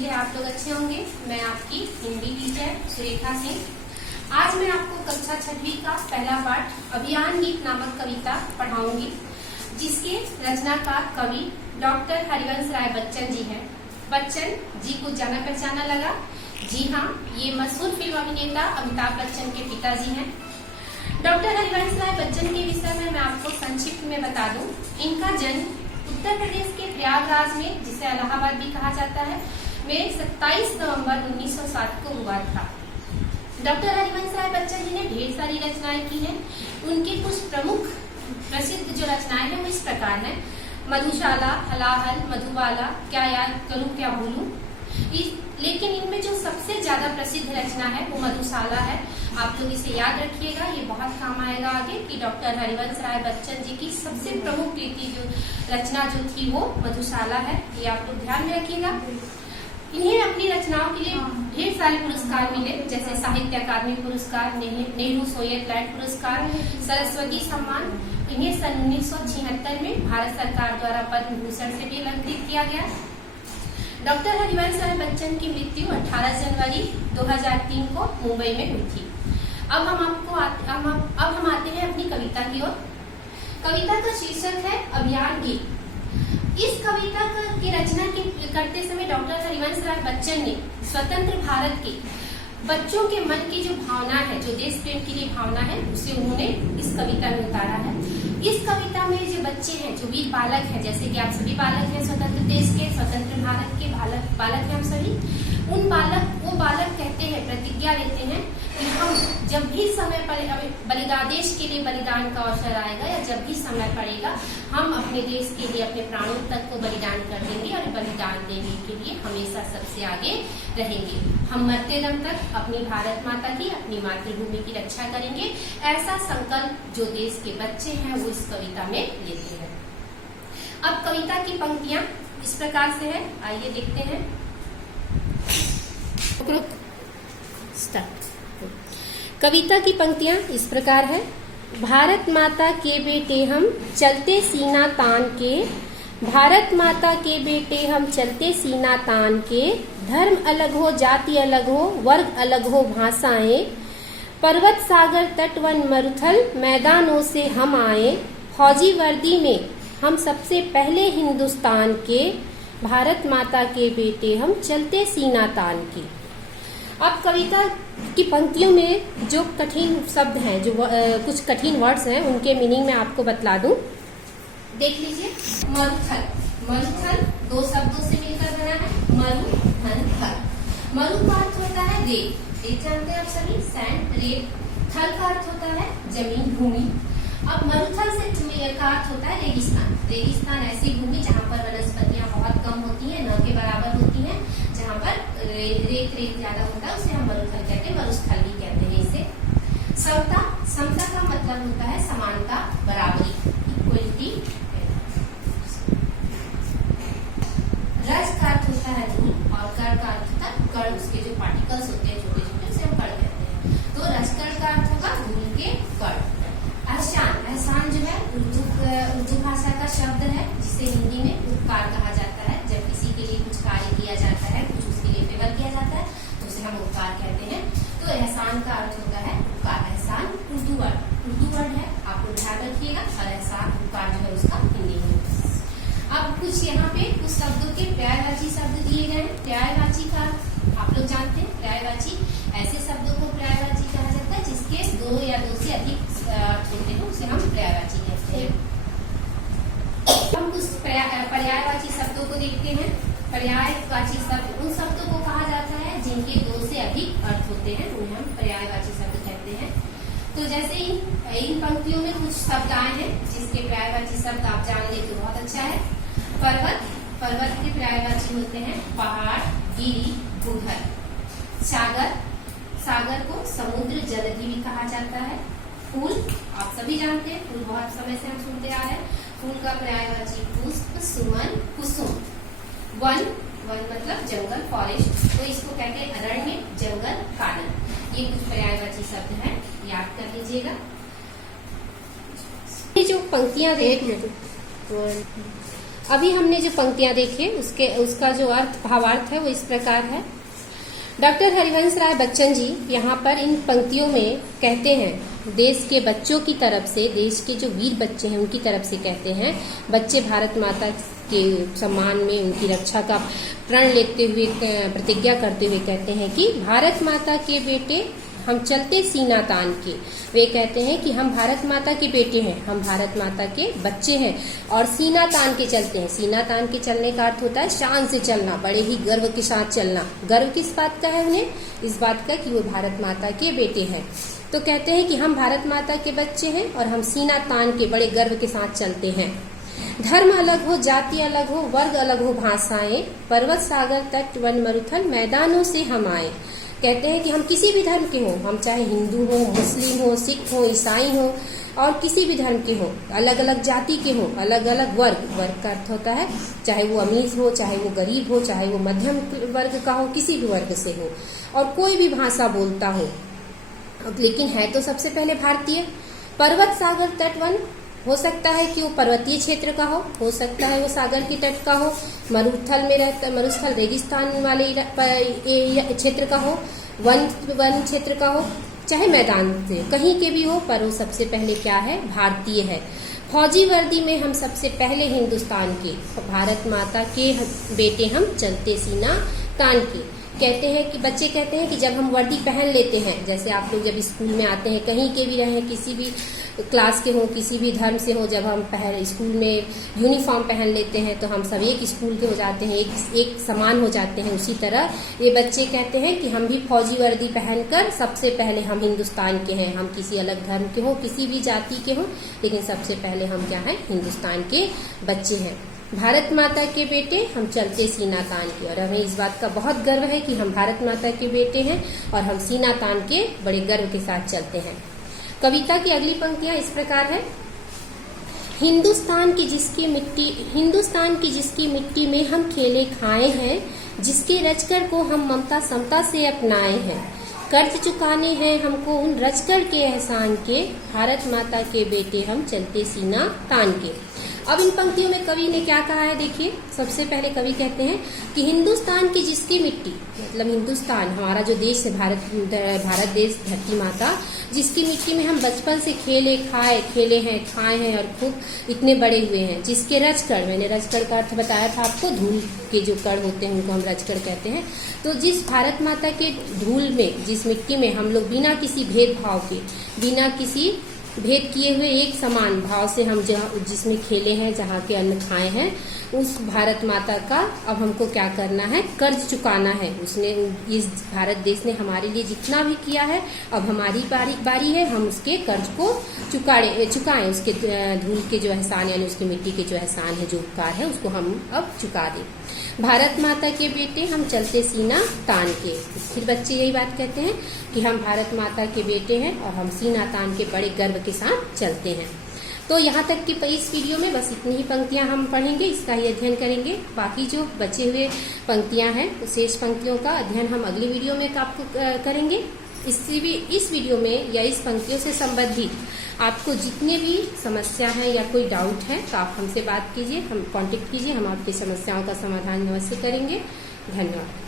उम्मीद है आप लोग अच्छे होंगे। मैं आपकी हिंदी टीचर सुरेखा सिंह। आज मैं आपको कक्षा 6वीं का पहला पाठ अभियान गीत नामक कविता पढ़ाऊंगी, जिसके रचनाकार कवि डॉक्टर हरिवंश राय बच्चन जी हैं। बच्चन जी को जाना पहचाना लगा। जी हाँ, ये मशहूर फिल्म अभिनेता अमिताभ बच्चन के पिताजी हैं। डॉक्टर हरिवंश राय बच्चन के विषय में मैं आपको संक्षिप्त में बता दूं। इनका जन्म उत्तर प्रदेश के प्रयागराज में, जिसे इलाहाबाद भी कहा जाता है, में 27 नवंबर 1907 को हुआ था। डॉक्टर हरिवंश राय बच्चन जी ने ढेर सारी रचनाएं की हैं। उनकी कुछ प्रमुख प्रसिद्ध जो रचनाएं हैं वो इस प्रकार हैं: मधुशाला, हलाहल, मधुबाला, क्या याद करूं क्या भूलूं। लेकिन इनमें जो सबसे ज्यादा प्रसिद्ध रचना है वो मधुशाला है। आप लोग इसे याद रखिएगा, ये बहुत काम आएगा आगे कि डॉक्टर हरिवंश राय बच्चन जी की सबसे प्रमुख कृति जो रचना जो थी वो मधुशाला है। ये आप लोग ध्यान में रखिएगा। इन्हें अपनी रचनाओं के लिए ढेर सारे पुरस्कार मिले, जैसे साहित्य अकादमी पुरस्कार, नेहरू सोवियत लैंड पुरस्कार, सरस्वती सम्मान। इन्हें सन 1976 में भारत सरकार द्वारा पद्म भूषण से भी अलंकृत किया गया। डॉक्टर हरिवंश राय बच्चन की मृत्यु 18 जनवरी 2003 को मुंबई में हुई थी। अब हम आते हैं अपनी कविता की ओर। कविता का शीर्षक है अभियान गीत। इस कविता की रचना करते समय डॉक्टर हरिवंश राय बच्चन ने स्वतंत्र भारत के बच्चों के मन की जो भावना है, जो देश प्रेम की भावना है, उसे उन्होंने इस कविता में उतारा है। इस कविता में जो बच्चे हैं, जो वीर बालक हैं, जैसे कि आप सभी बालक हैं, स्वतंत्र देश के, स्वतंत्र भारत के बालक हैं हम सभी। वो बालक कहते हैं, प्रतिज्ञा लेते हैं कि हम जब भी समय बलिदान, देश के लिए बलिदान का अवसर आएगा या जब भी समय पड़ेगा, हम अपने देश के लिए अपने प्राणों तक को बलिदान कर देंगे और बलिदान देने के लिए हमेशा सबसे आगे रहेंगे। हम मरते दम तक अपनी भारत माता की, अपनी मातृभूमि की रक्षा करेंगे। ऐसा संकल्प जो देश के बच्चे हैं वो इस कविता में लेते हैं। अब कविता की पंक्तियां इस प्रकार से है, आइए देखते हैं। कविता की पंक्तियां इस प्रकार है: भारत माता के बेटे हम चलते सीना तान के, भारत माता के बेटे हम चलते सीना तान के, धर्म अलग हो, जाति अलग हो, वर्ग अलग हो, भाषाएं, पर्वत सागर तट वन मरुथल मैदानों से हम आए, फौजी वर्दी में हम सबसे पहले हिंदुस्तान के, भारत माता के बेटे हम चलते सीना तान के। अब कविता की पंक्तियों में जो कठिन शब्द हैं, जो कुछ कठिन वर्ड्स हैं, उनके मीनिंग में आपको बतला दूं। देख लीजिए। मरुथल, मरुथल दो शब्दों से मिलकर बना है, मरु धन थल। मरु का अर्थ होता है रेत, रेत जानते हैं आप सभी, सैंड, रेत। थल का अर्थ होता है जमीन, भूमि। अब मरुथल से का अर्थ होता है रेगिस्तान। रेगिस्तान ऐसी भूमि जहाँ पर वनस्पतियां बहुत कम होती हैं, न के बराबर होती हैं, जहाँ पर रेत ज्यादा होता है, उसे हम मरुथल कहते हैं, मरुस्थल भी कहते हैं इसे। समता, समता का मतलब होता है समानता, बराबरी, इक्वलिटी। रज का अर्थ होता है धूल और कर का अर्थ होता है कण, उसके जो पार्टिकल्स होते हैं छोटे छोटे, उसे हम कण कहते हैं। तो रजकण का अर्थ होगा धूल के कण। एहसान, एहसान जो है उर्दू भाषा का शब्द है, जिसे हिंदी में उपकार कहा जाता है। जब किसी के लिए कुछ कार्य किया जाता है, कुछ उसके लिए फेवर किया जाता है, तो उसे हम उपकार कहते हैं। तो एहसान का अर्थ होता है उपकार। एहसान उर्दू वर्ड है, आप लोग ध्यान रखिएगा। और एहसान उपकार जो है उसका हिंदी में। अब कुछ यहाँ पे कुछ शब्दों के पर्यायवाची शब्द दिए गए हैं। पर्यायवाची का आप लोग जानते हैं, पर्यायवाची ऐसे शब्दों को पर्यायवाची कहा जाता है जिसके दो या दो से अधिक अर्थ होते हैं, उसे हम पर्यायवाची कहते हैं। हम कुछ पर्यायवाची शब्दों को देखते हैं। पर्यायवाची शब्द उन शब्दों को कहा जाता है जिनके दो से अधिक अर्थ होते हैं, उन्हें हम पर्यायवाची शब्द कहते हैं। तो जैसे इन पंक्तियों में कुछ शब्द आए हैं जिसके पर्यायवाची शब्द आप जान ले तो बहुत अच्छा है। पर्वत, पर्वत के पर्यायवाची होते हैं पहाड़, गिरी, भूधर। सागर, सागर को समुद्र, जलधि भी कहा जाता है। फूल, आप सभी जानते हैं, फूल बहुत समय से हम सुनते आ रहे हैं। फूल का पर्यायवाची पुष्प, सुमन, कुसुम। वन, वन मतलब जंगल, फॉरेस्ट, तो इसको कहते हैं अरण्य, जंगल, गार्डन। ये कुछ पर्यायवाची शब्द हैं, याद कर लीजिएगा। ये जो पंक्तियां देख, अभी हमने जो पंक्तियां देखी उसका जो भावार्थ है वो इस प्रकार है। डॉक्टर हरिवंश राय बच्चन जी यहाँ पर इन पंक्तियों में कहते हैं, देश के बच्चों की तरफ से, देश के जो वीर बच्चे हैं उनकी तरफ से कहते हैं, बच्चे भारत माता के सम्मान में उनकी रक्षा का प्रण लेते हुए, प्रतिज्ञा करते हुए कहते हैं कि भारत माता के बेटे हम चलते सीना तान के। वे कहते हैं कि हम भारत माता के बेटे हैं, हम भारत माता के बच्चे हैं और सीना तान के चलते हैं। सीना तान के चलने का अर्थ होता है शान से चलना, बड़े ही गर्व के साथ चलना। गर्व किस बात का है उन्हें? इस बात का कि वो भारत माता के बेटे हैं। तो कहते हैं कि हम भारत माता के बच्चे हैं और हम सीना तान के बड़े गर्व के साथ चलते हैं। धर्म अलग हो, जाति अलग हो, वर्ग अलग हो, भाषाएं, पर्वत सागर तट वन मरुथल मैदानों से हम आए। कहते हैं कि हम किसी भी धर्म के हों, हम चाहे हिंदू हो, मुस्लिम हो, सिख हो, ईसाई हो और किसी भी धर्म के हों, अलग अलग जाति के हों, अलग अलग वर्ग का अर्थ होता है चाहे वो अमीर हो, चाहे वो गरीब हो, चाहे वो मध्यम वर्ग का हो, किसी भी वर्ग से हो और कोई भी भाषा बोलता हो, लेकिन है तो सबसे पहले भारतीय। पर्वत सागर तट वन, हो सकता है कि वो पर्वतीय क्षेत्र का हो सकता है वो सागर के तट का हो, मरुस्थल में रहता, मरुस्थल रेगिस्तान वाले क्षेत्र का हो, वन क्षेत्र का हो, चाहे मैदान से कहीं के भी हो, पर वो सबसे पहले क्या है? भारतीय है। फौजी वर्दी में हम सबसे पहले हिंदुस्तान के, भारत माता के बेटे हम चलते सीना तान के। कहते हैं कि बच्चे कहते हैं कि जब हम वर्दी पहन लेते हैं, जैसे आप लोग जब स्कूल में आते हैं, कहीं के भी रहें, किसी भी क्लास के हो, किसी भी धर्म से हो, जब हम स्कूल में यूनिफॉर्म पहन लेते हैं तो हम सब एक स्कूल के हो जाते हैं, एक समान हो जाते हैं। उसी तरह ये बच्चे कहते हैं कि हम भी फौजी वर्दी पहनकर सबसे पहले हम हिंदुस्तान के हैं। हम किसी अलग धर्म के हो, किसी भी जाति के हो, लेकिन सबसे पहले हम क्या हैं? हिंदुस्तान के बच्चे हैं। भारत माता के बेटे हम चलते सीना तान के, और हमें इस बात का बहुत गर्व है कि हम भारत माता के बेटे हैं और हम सीना तान के बड़े गर्व के साथ चलते हैं। कविता की अगली पंक्तियां इस प्रकार है। हिंदुस्तान की जिसकी मिट्टी में हम खेले खाए हैं, जिसके रचकर को हम ममता समता से अपनाए हैं, कर्ज चुकाने हैं हमको उन रचकर के एहसान के, भारत माता के बेटे हम चलते सीना तान के। अब इन पंक्तियों में कवि ने क्या कहा है देखिए। सबसे पहले कवि कहते हैं कि हिंदुस्तान की जिसकी मिट्टी, मतलब हिंदुस्तान हमारा जो देश है, भारत देश, धरती माता, जिसकी मिट्टी में हम बचपन से खेले खाए हैं और खूब इतने बड़े हुए हैं, जिसके रचकड़, मैंने रचकड़ का अर्थ बताया था आपको, धूल के जो कण होते हैं उनको हम रचकड़ कहते हैं। तो जिस भारत माता के धूल में, जिस मिट्टी में हम लोग बिना किसी भेदभाव के, बिना किसी भेद किए हुए एक समान भाव से हम जिसमें खेले हैं, जहाँ के अन्न खाए हैं, उस भारत माता का अब हमको क्या करना है? कर्ज चुकाना है। उसने, इस भारत देश ने हमारे लिए जितना भी किया है, अब हमारी बारी है, हम उसके कर्ज को चुकाएं। उसके धूल के जो एहसान, यानी उसकी मिट्टी के जो एहसान है, जो उपकार है, उसको हम अब चुका दें। भारत माता के बेटे हम चलते सीना तान के। फिर बच्चे यही बात कहते हैं कि हम भारत माता के बेटे हैं और हम सीना तान के बड़े गर्व के साथ चलते हैं। तो यहाँ तक कि इस वीडियो में बस इतनी ही पंक्तियां हम पढ़ेंगे, इसका ही अध्ययन करेंगे। बाकी जो बचे हुए पंक्तियां हैं, शेष पंक्तियों का अध्ययन हम अगली वीडियो में आपको करेंगे। इस वीडियो में या इस पंक्तियों से संबंधित आपको जितने भी समस्या है या कोई डाउट है तो आप हमसे बात कीजिए, हम कांटेक्ट कीजिए, हम आपकी समस्याओं का समाधान अवश्य करेंगे। धन्यवाद।